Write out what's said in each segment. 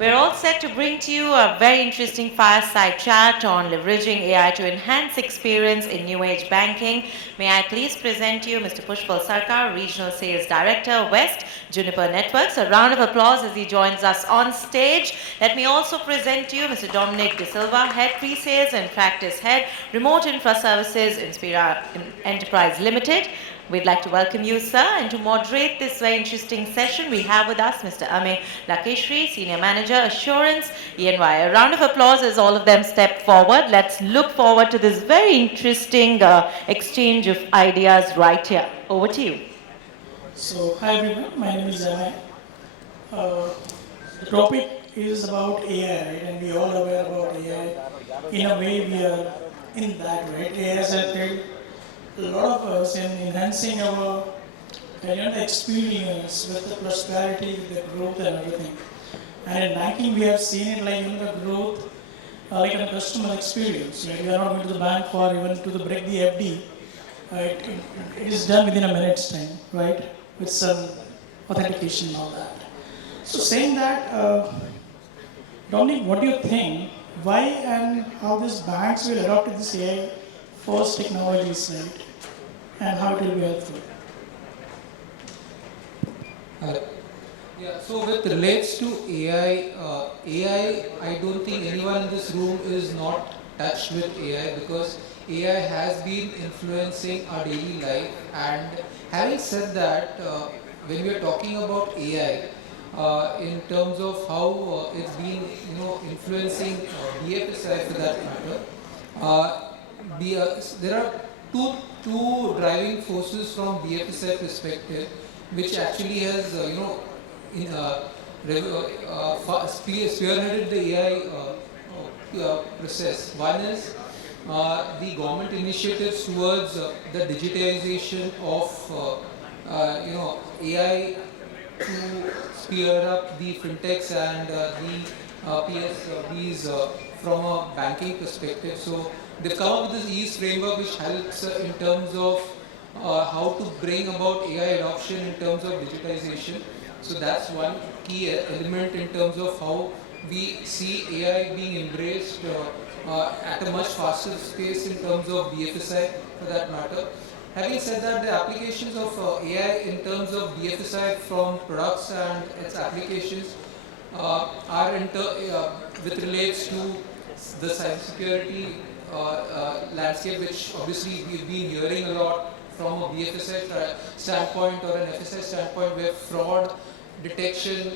We're all set to bring to you a very interesting fireside chat on leveraging AI to enhance experience in new age banking. May I please present to you Mr. Pushpal Sarkar, Regional Sales Director, West, Juniper Networks. A round of applause as he joins us on stage. Let me also present to you Mr. Dominic De Silva, Head Presales and Practice Head, Remote Infra Services, Inspira Enterprise Limited. We'd like to welcome you, sir, and to moderate this very interesting session, we have with us Mr. Amey, Lakeshri, Senior Manager, Assurance, ENY. A round of applause as all of them step forward. Let's look forward to this very interesting exchange of ideas right here. Over to you. So, hi everyone, my name is Amey. The topic is about AI, right? And we all aware about AI. In a way, we are in that, right? AI has helped a lot of us in enhancing our experience with the prosperity, with the growth and everything. And in banking, we have seen it like the growth, like in a customer experience. Right? We are not going to the bank for even to the break the FD. It is done within a minute's time, right? With some authentication and all that. So saying that, Dominic, what do you think? Why and how these banks will adopt this AI first technologies, right? And how it will be helpful? Yeah, so with relates to AI, I don't think anyone in this room is not touched with AI because AI has been influencing our daily life. And having said that, when we are talking about AI, in terms of how it's been, influencing BFSI for that matter, there are two driving forces from BFSI perspective, which actually has, in spearheaded the AI process. One is the government initiatives towards the digitization of AI to spear up the fintechs and the PSBs from a banking perspective. So they've come up with this EASE framework which helps in terms of how to bring about AI adoption in terms of digitization. So that's one key element in terms of how we see AI being embraced at a much faster pace in terms of BFSI for that matter. Having said that, the applications of AI in terms of BFSI from products and its applications are with relates to the cybersecurity landscape, which obviously we've been hearing a lot from a BFSI standpoint or an FSI standpoint, where fraud detection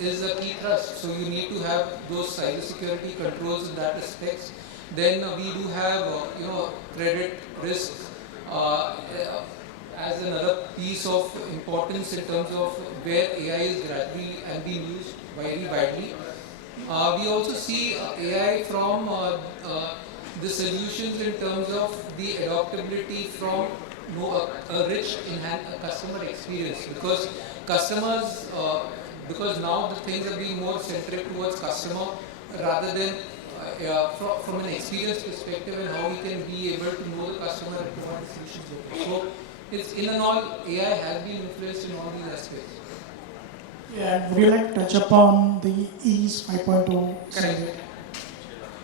is a key thrust. So you need to have those cybersecurity controls in that respect. Then we do have, credit risk as another piece of importance in terms of where AI is gradually and being used very widely. We also see AI from the solutions in terms of the adaptability from a rich customer experience, because customers, because now the things are being more centric towards customer rather than from an experience perspective and how we can be able to know the customer and provide the solutions. So it's in and all, AI has been influenced in all these aspects. Yeah, would you like to touch upon the EASE 5.0? Correct.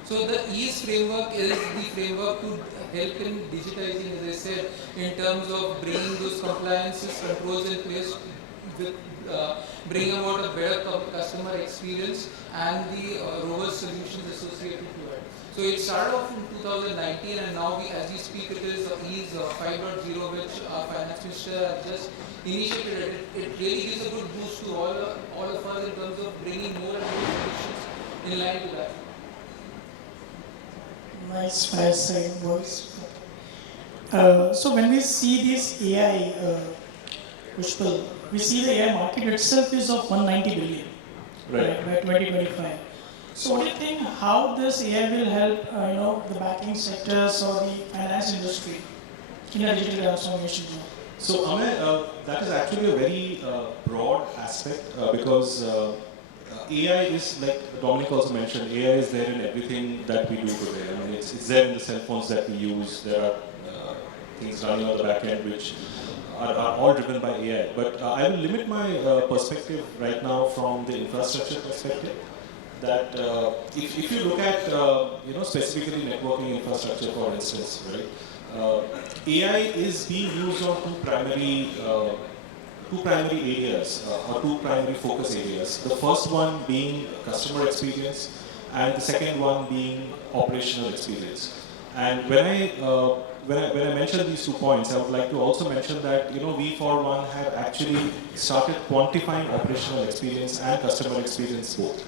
So the EASE framework is the framework to help in digitizing, as I said, in terms of bringing those compliances, controls in place, with bring about a better customer experience and the robust solutions associated to it. So it started off in 2019, and now as we speak, it is EASE 5.0, which our finance minister has just initiated. It really gives a good boost to all of us in terms of bringing more and more solutions in line with that. Nice fireside words. So when we see this AI, Pushpal, we see the AI market itself is of 190 billion by 2025. So what do you think how this AI will help the banking sectors or the finance industry in a digital transformation? So Amey, that is actually a very broad aspect because AI is, like Dominic also mentioned, AI is there in everything that we do today. I mean, it's there in the cell phones that we use. There are things running on the back end which are all driven by AI. But I will limit my perspective right now from the infrastructure perspective. that if you look at specifically networking infrastructure, for instance, right? AI is being used on two primary areas or two primary focus areas. The first one being customer experience, and the second one being operational experience. And when I mention these 2 points, I would like to also mention that we for one have actually started quantifying operational experience and customer experience both.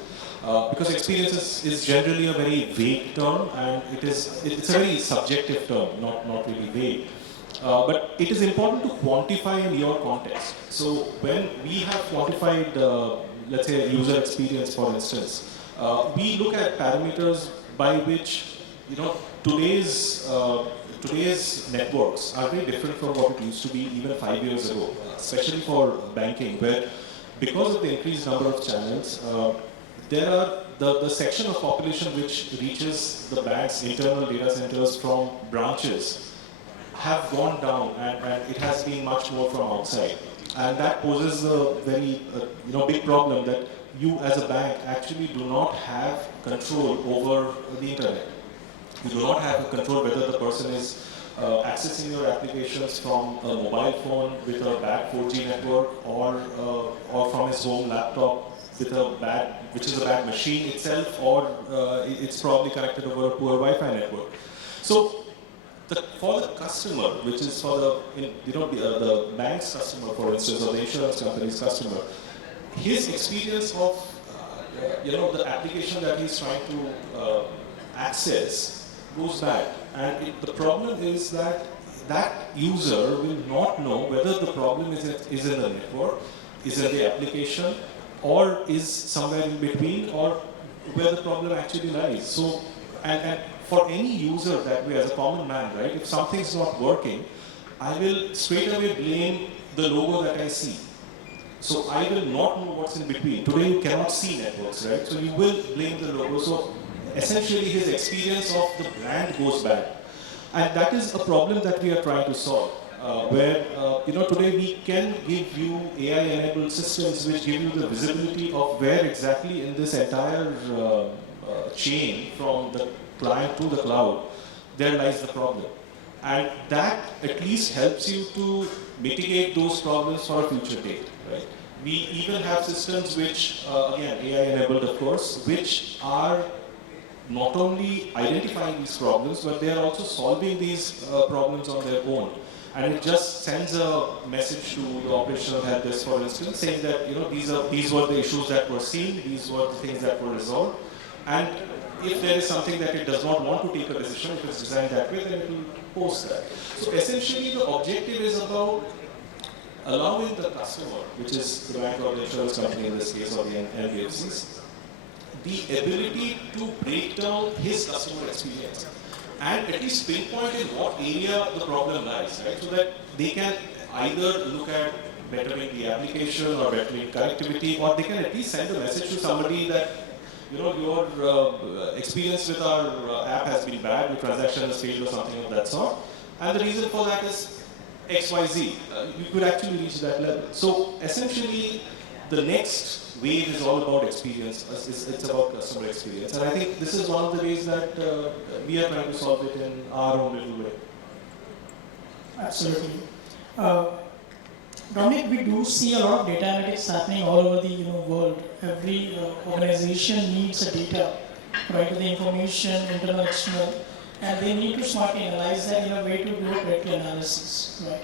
Because experience is generally a very vague term, and it's a very subjective term, not really vague. But it is important to quantify in your context. So when we have quantified, let's say, user experience, for instance, we look at parameters by which today's today's networks are very different from what it used to be even 5 years ago, especially for banking, where because of the increased number of channels, there are the section of population which reaches the bank's internal data centers from branches have gone down, and it has been much more from outside. And that poses a very big problem that you as a bank actually do not have control over the internet. You do not have control whether the person is accessing your applications from a mobile phone with a bad 4G network, or from his home laptop with which is a bad machine itself, or it's probably connected over a poor Wi-Fi network. So for the customer, which is for the bank's customer, for instance, or the insurance company's customer, his experience of the application that he's trying to access goes bad. And the problem is that that user will not know whether the problem is in the network, is in the application, or is somewhere in between, or where the problem actually lies. So, and for any user that way, as a common man, right, if something's not working, I will straight away blame the logo that I see. So I will not know what's in between. Today you cannot see networks, right? So you will blame the logo. So essentially his experience of the brand goes bad. And that is a problem that we are trying to solve. Where today we can give you AI-enabled systems which give you the visibility of where exactly in this entire chain from the client to the cloud, there lies the problem. And that at least helps you to mitigate those problems for a future date, right? We even have systems which, again, AI-enabled of course, which are not only identifying these problems, but they are also solving these problems on their own. And it just sends a message to the operational help desk, for instance, saying that these were the issues that were seen, these were the things that were resolved, and if there is something that it does not want to take a decision, if it's designed that way, then it will post that. So essentially, the objective is about allowing the customer, which is the bank or the insurance company in this case, or the NBFCs, the ability to break down his customer experience and at least pinpoint in what area the problem lies, right? So that they can either look at bettering the application or bettering connectivity, or they can at least send a message to somebody that your experience with our app has been bad, your transaction has failed or something of that sort. And the reason for that is XYZ. You could actually reach that level. So essentially, the next wave is all about experience. It's about customer experience. And I think this is one of the ways that we are trying to solve it in our own little way. Absolutely. Dominic, we do see a lot of data analytics happening all over the world. Every organization needs a data, right? The information, internal, external, and they need to smartly analyze that in a way to do a predictive analysis, right?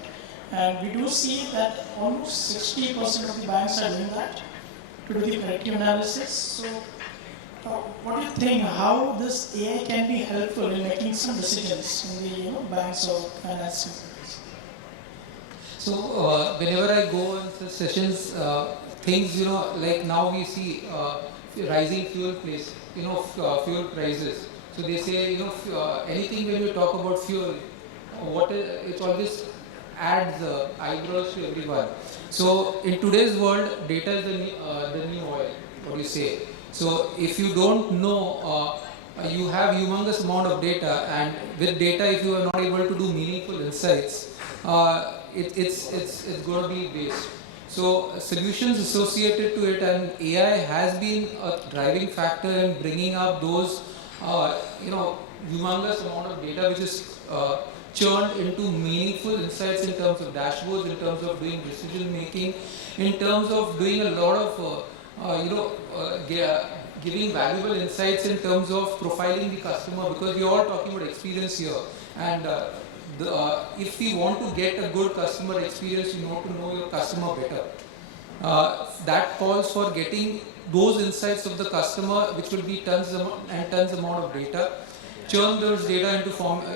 And we do see that almost 60% of the banks are doing that to do the predictive analysis. So, what do you think? How this AI can be helpful in making some decisions in the banks or finance companies? So whenever I go on such sessions, things like now we see rising fuel prices. So they say anything when you talk about fuel, it always adds eyebrows to everyone. So in today's world, data is the new oil. What do you say? So if you don't know, you have humongous amount of data, and with data, if you are not able to do meaningful insights, it's going to be waste. So solutions associated to it, and AI has been a driving factor in bringing up those, you know, humongous amount of data which is churned into meaningful insights in terms of dashboards, in terms of doing decision making, in terms of doing a lot of, giving valuable insights in terms of profiling the customer, because we are all talking about experience here. And if we want to get a good customer experience, you need to know your customer better. That calls for getting those insights of the customer, which will be and tons amount of data, churn those data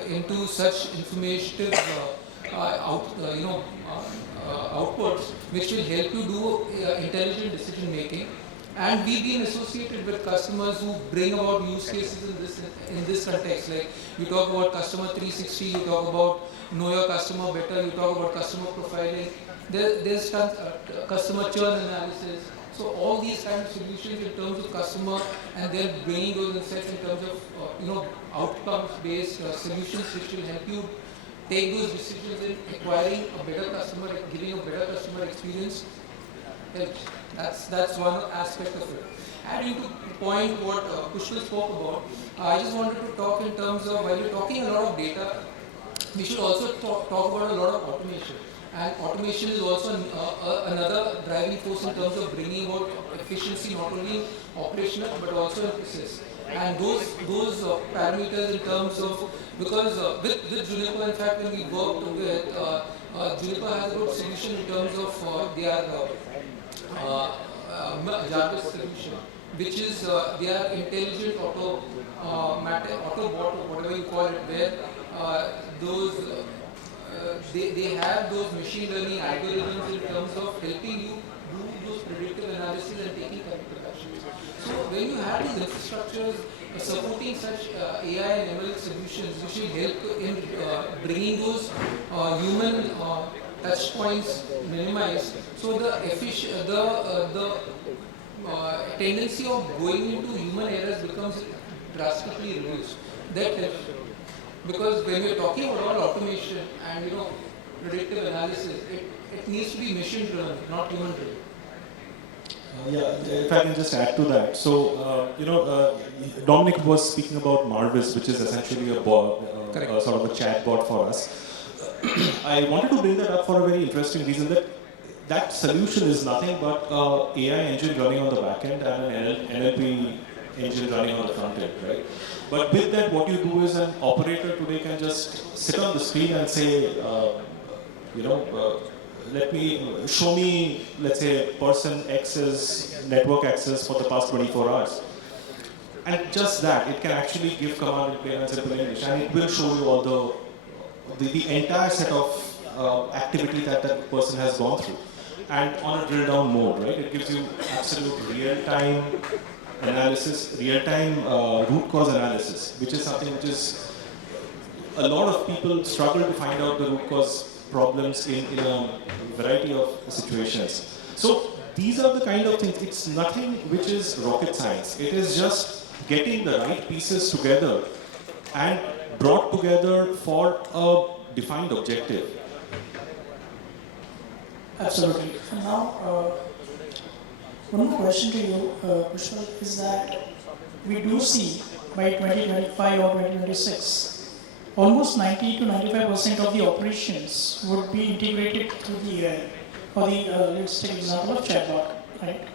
into such informative outputs, which will help you do intelligent decision making. And we've been associated with customers who bring about use cases in this context. Like you talk about customer 360, you talk about know your customer better, you talk about customer profiling. There's customer churn analysis. So all these kind of solutions in terms of customer, and then bringing those insights in terms of outcomes-based solutions, which will help you take those decisions in acquiring a better customer, giving a better customer experience. That's one aspect of it. Adding to the point what Pushpal spoke about, I just wanted to talk in terms of, while you're talking a lot of data, we should also talk about a lot of automation. And automation is also another driving force in terms of bringing about efficiency, not only operational but also in process. And those parameters in terms of, because with Juniper, in fact, when we worked with Juniper has a good solution in terms of their Jarvis solution, which is their intelligent autobot, or whatever you call it, where those they have those machine learning algorithms in terms of helping you do those predictive analysis and taking corrective actions. So when you have these infrastructures supporting such AI and ML solutions, which will help in bringing those human touch points minimized, so the tendency of going into human errors becomes drastically reduced. That helps. Because when we're talking about all automation and predictive analysis, it needs to be machine driven, not human driven. If I can just add to that. So, Dominic was speaking about Marvis, which is essentially a sort of a chat bot for us. I wanted to bring that up for a very interesting reason, that solution is nothing but an AI engine running on the back end and an NLP engine running on the front end, right? But with that, what you do is an operator today can just sit on the screen and say, show me, let's say, person X's network access for the past 24 hours. And just that, it can actually give command in plain and simple English, and it will show you all the entire set of activity that that person has gone through. And on a drill down mode, right? It gives you absolute real-time analysis, real-time root cause analysis, which is something which is a lot of people struggle to find out the root cause problems in a variety of situations. So these are the kind of things, it's nothing which is rocket science. It is just getting the right pieces together and brought together for a defined objective. Absolutely. And now, one more question to you, Pushpal, is that we do see by 2025 or 2026, almost 90 to 95% of the operations would be integrated through the AI, or the, let's take example of chatbot, right?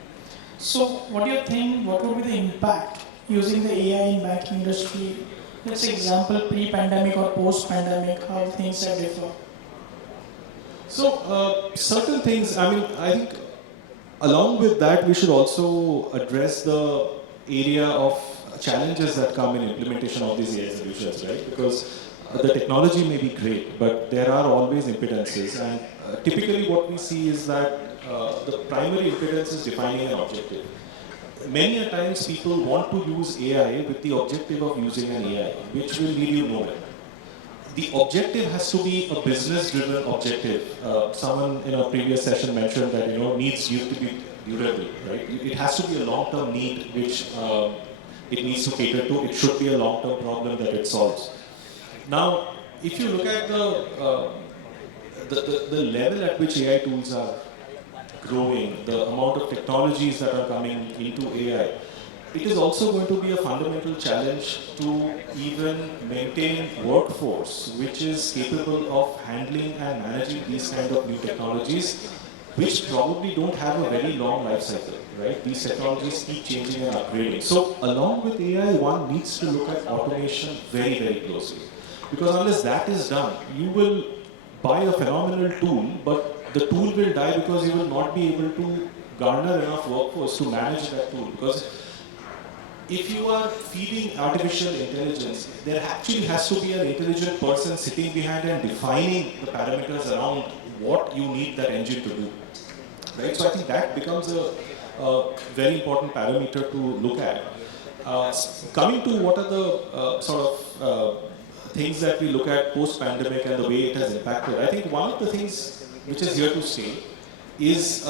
So what do you think, what would be the impact using the AI in banking industry? Let's say example pre-pandemic or post-pandemic, how things have differed. So certain things, I think along with that, we should also address the area of challenges that come in implementation of these AI solutions, right? Because the technology may be great, but there are always impedances. And typically what we see is that the primary impedance is defining an objective. Many a times people want to use AI with the objective of using an AI, which will lead you nowhere. The objective has to be a business-driven objective. Someone in a previous session mentioned that needs need to be durable, right? It has to be a long-term need which it needs to cater to. It should be a long-term problem that it solves. Now, if you look at the level at which AI tools are, growing, the amount of technologies that are coming into AI, it is also going to be a fundamental challenge to even maintain workforce which is capable of handling and managing these kind of new technologies, which probably don't have a very long life cycle, right? These technologies keep changing and upgrading. So along with AI, one needs to look at automation very, very closely. Because unless that is done, you will buy a phenomenal tool, but the tool will die because you will not be able to garner enough workforce to manage that tool. Because if you are feeding artificial intelligence, there actually has to be an intelligent person sitting behind and defining the parameters around what you need that engine to do. Right? So I think that becomes a very important parameter to look at. Coming to what are the things that we look at post-pandemic and the way it has impacted, I think one of the things which is here to stay is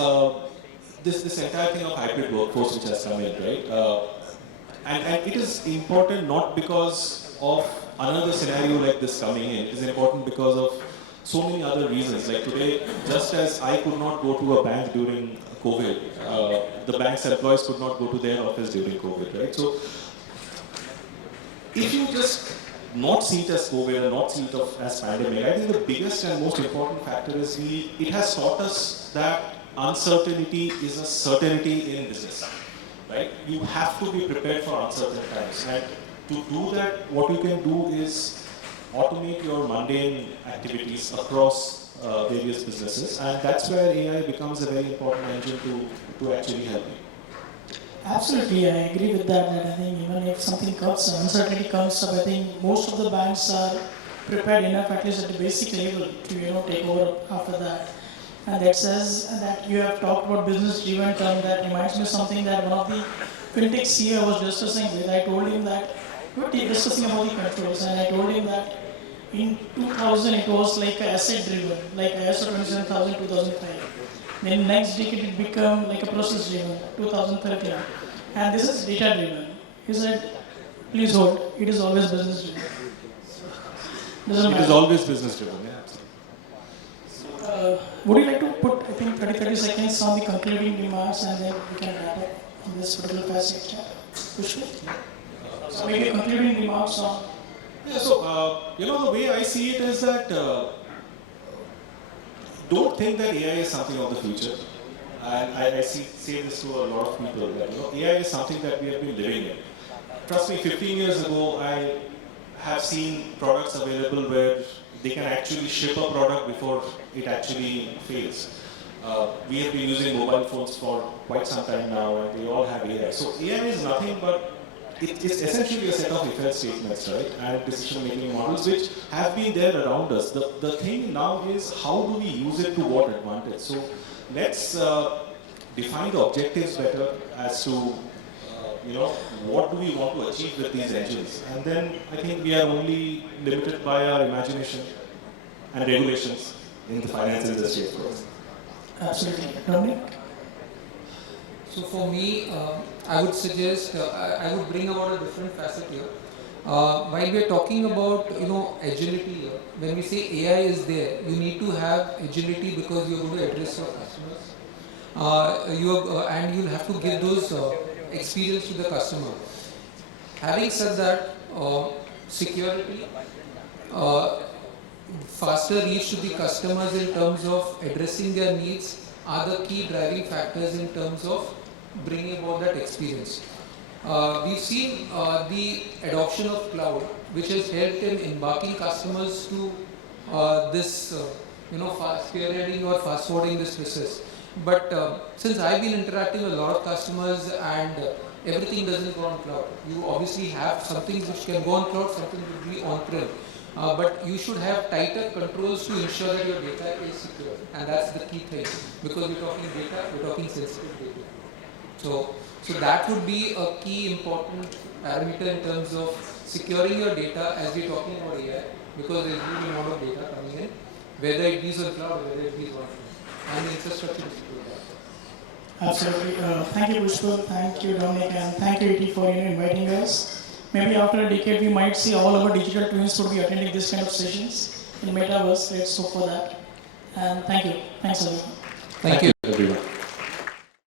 this entire thing of hybrid workforce which has come in, right? And it is important not because of another scenario like this coming in. It is important because of so many other reasons. Like today, just as I could not go to a bank during COVID, the bank's employees could not go to their office during COVID, right? So if you just not see it as COVID and not see it as pandemic, I think the biggest and most important factor is it has taught us that uncertainty is a certainty in business. Right? You have to be prepared for uncertain times. And to do that, what you can do is automate your mundane activities across various businesses. And that's where AI becomes a very important engine to actually help you. Absolutely, I agree with that. And I think even if something comes, uncertainty comes up, I think most of the banks are prepared enough, at least at the basic level, to take over after that. And that says that you have talked about business-driven term. That reminds me of something that one of the fintech CEO I was discussing with. I told him that we were discussing about the controls, and I told him that in 2000 it was like asset-driven, like ISO 27000, 2005. Then next decade it became like a process-driven, 2013, and this is data-driven. He said, "Please hold. It is always business-driven." It is always business-driven. Yeah. Would you like to put, I think, 30 seconds on the concluding remarks, and then we can wrap up on this particular passage? Pushpal? So maybe concluding remarks on. Yeah, so, the way I see it is that don't think that AI is something of the future. And I say this to a lot of people, that AI is something that we have been living in. Trust me, 15 years ago, I have seen products available where they can actually ship a product before it actually fails. We have been using mobile phones for quite some time now, and they all have AI. So AI is nothing but it's essentially a set of if-else statements, right, and decision-making models which have been there around us. The thing now is how do we use it to what advantage? So let's define the objectives better as to what do we want to achieve with these engines? And then I think we are only limited by our imagination and regulations in the finance industry, of course. Absolutely. Dominic? So for me, I would suggest, I would bring about a different facet here. While we are talking about, agility here, when we say AI is there, you need to have agility because you're going to address your customers. And you'll have to give those experience to the customer. Having said that, security, faster reach to the customers in terms of addressing their needs are the key driving factors in terms of bringing about that experience. We've seen the adoption of cloud, which has helped in embarking customers to this, spearheading or fast forwarding this process. But since I've been interacting with a lot of customers and everything doesn't go on cloud, you obviously have some things which can go on cloud, something will be on-prem. But you should have tighter controls to ensure that your data is secure. And that's the key thing. Because we're talking data, we're talking sensitive data. So that would be a key important parameter in terms of securing your data as we're talking about AI. Because there's a huge amount of data coming in, whether it be on cloud, whether it be on-prem. And the infrastructure is secure. Absolutely. Thank you, Pushpal. Thank you, Dominic, and thank you, ET, for inviting us. Maybe after a decade, we might see all our digital twins would be attending this kind of sessions in Metaverse. Let's hope for that. And thank you. Thanks, everyone. Thank you.